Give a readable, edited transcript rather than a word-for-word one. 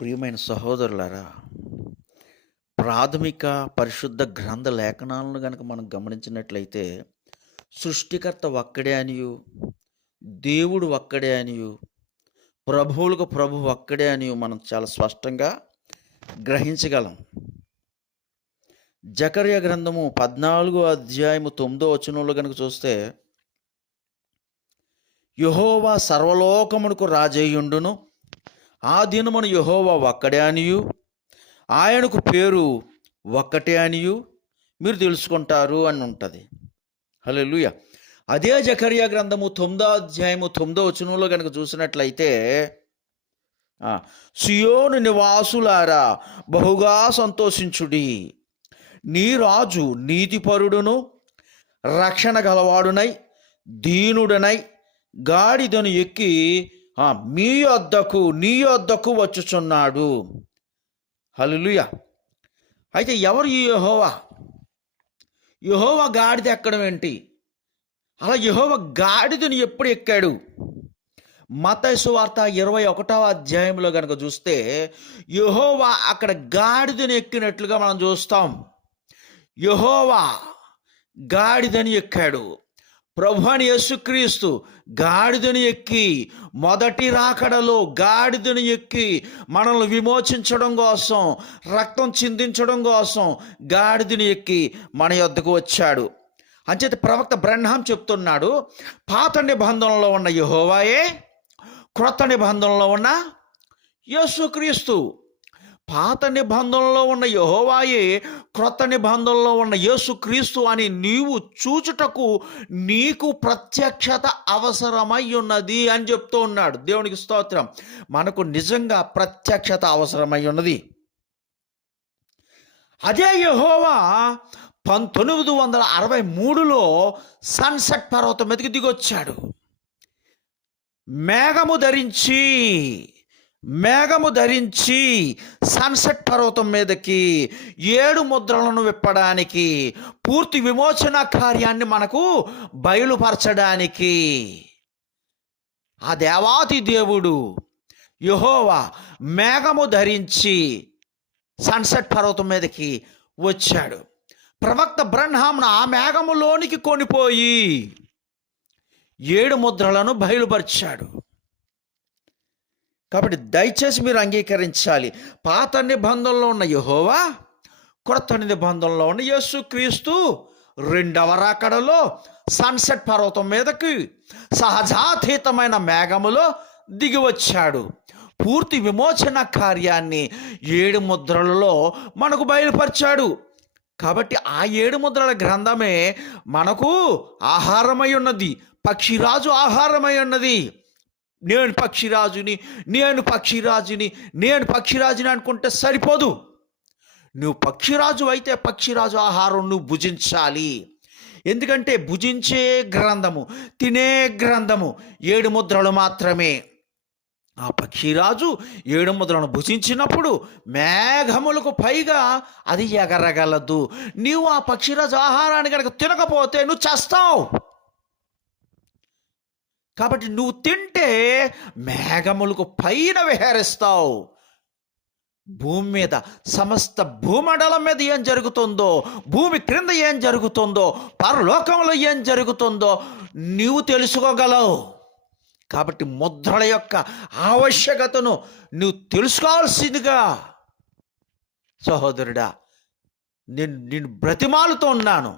ప్రియమైన సహోదరులారా, ప్రాథమిక పరిశుద్ధ గ్రంథ లేఖనాలను గనక మనం గమనించినట్లయితే, సృష్టికర్త ఒక్కడే అనియు, దేవుడు ఒక్కడే అనియు, ప్రభువులకు ప్రభువు ఒక్కడే అనియు మనం చాలా స్పష్టంగా గ్రహించగలం. జకర్యా గ్రంథము 14 అధ్యాయము 9 వచనంలో గనుక చూస్తే, యెహోవా సర్వలోకమునకు రాజయ్యుండును, ఆ దినమున యెహోవా ఒక్కడే అనియు, ఆయనకు పేరు ఒక్కటే అనియు మీరు తెలుసుకుంటారు అని ఉంటుంది. హల్లెలూయా. అదే జకర్యా గ్రంథము 9 అధ్యాయము 9 వచనంలో కనుక చూసినట్లయితే, సియోను నివాసులారా బహుగా సంతోషించుడి, నీ రాజు నీతిపరుడును రక్షణ గలవాడునై దీనుడనై గాడిదను ఎక్కి నీ యొద్దకు వచ్చుచున్నాడు. హల్లెలూయా. అయితే ఎవరు ఈ యెహోవా? యెహోవా గాడిద ఎక్కడం ఏంటి? అలా యెహోవా గాడిదను ఎప్పుడు ఎక్కాడు? మత్తయి సువార్త 21వ అధ్యాయంలో కనుక చూస్తే యెహోవా అక్కడ గాడిదను ఎక్కినట్లుగా మనం చూస్తాం. యెహోవా గాడిదని ఎక్కాడు. ప్రభువైన యేసుక్రీస్తు గాడిదను ఎక్కి మొదటి రాకడలో గాడిదను ఎక్కి మనల్ని విమోచించడం కోసం, రక్తం చిందించడం కోసం గాడిదను ఎక్కి మన యొద్దకు వచ్చాడు. అంచేత ప్రవక్త బ్రహ్నాం చెప్తున్నాడు, పాత నిబంధనలో ఉన్న యెహోవాయే క్రొత్త నిబంధనలో ఉన్న యేసుక్రీస్తు. పాత నిబంధనలో ఉన్న యెహోవాయే క్రొత్త నిబంధనలో ఉన్న యేసుక్రీస్తు అని నీవు చూచుటకు నీకు ప్రత్యక్షత అవసరమై ఉన్నది అని చెప్తూ ఉన్నాడు. దేవునికి స్తోత్రం. మనకు నిజంగా ప్రత్యక్షత అవసరమై ఉన్నది. అదే యెహోవా 1963లో సన్సెట్ పర్వతం మీదకి దిగొచ్చాడు. మేఘము ధరించి సన్సెట్ పర్వతం మీదకి 7 ముద్రలను విప్పడానికి, పూర్తి విమోచన కార్యాన్ని మనకు బయలుపరచడానికి ఆ దేవాతి దేవుడు యెహోవా మేఘము ధరించి సన్సెట్ పర్వతం మీదకి వచ్చాడు. ప్రవక్త బ్రహ్నాంను ఆ మేఘములోనికి కొనిపోయి 7 ముద్రలను బయలుపరిచాడు. కాబట్టి దయచేసి మీరు అంగీకరించాలి, పాత నిబంధనలో ఉన్న యెహోవా, క్రొత్త నిబంధనలో ఉన్న యేసుక్రీస్తు రెండవ రాకడలో సన్సెట్ పర్వతం మీదకి సహజాతీతమైన మేఘములో దిగి వచ్చాడు. పూర్తి విమోచన కార్యాన్ని 7 ముద్రలలో మనకు బయలుపరిచాడు. కాబట్టి ఆ 7 ముద్రల గ్రంథమే మనకు ఆహారమై ఉన్నది. పక్షిరాజు ఆహారమై ఉన్నది. నేను పక్షిరాజుని అనుకుంటే సరిపోదు. నువ్వు పక్షిరాజు అయితే పక్షిరాజు ఆహారం నువ్వు భుజించాలి. ఎందుకంటే భుజించే గ్రంథము, తినే గ్రంథము 7 ముద్రలు మాత్రమే. ఆ పక్షిరాజు 7 ముద్రలను భుజించినప్పుడు మేఘములకు పైగా అది ఎగరగలదు. నీవు ఆ పక్షిరాజు ఆహారాన్ని కనుక తినకపోతే నువ్వు చేస్తావు. కాబట్టి నువ్వు తింటే మేఘములకు పైన విహరిస్తావు. భూమి మీద సమస్త భూమండలం మీద ఏం జరుగుతుందో, భూమి క్రింద ఏం జరుగుతుందో, పరలోకంలో ఏం జరుగుతుందో నీవు తెలుసుకోగలవు. కాబట్టి ముద్రల యొక్క ఆవశ్యకతను నువ్వు తెలుసుకోవాల్సిందిగా సహోదరుడా నేను బ్రతిమాలుతూ ఉన్నాను.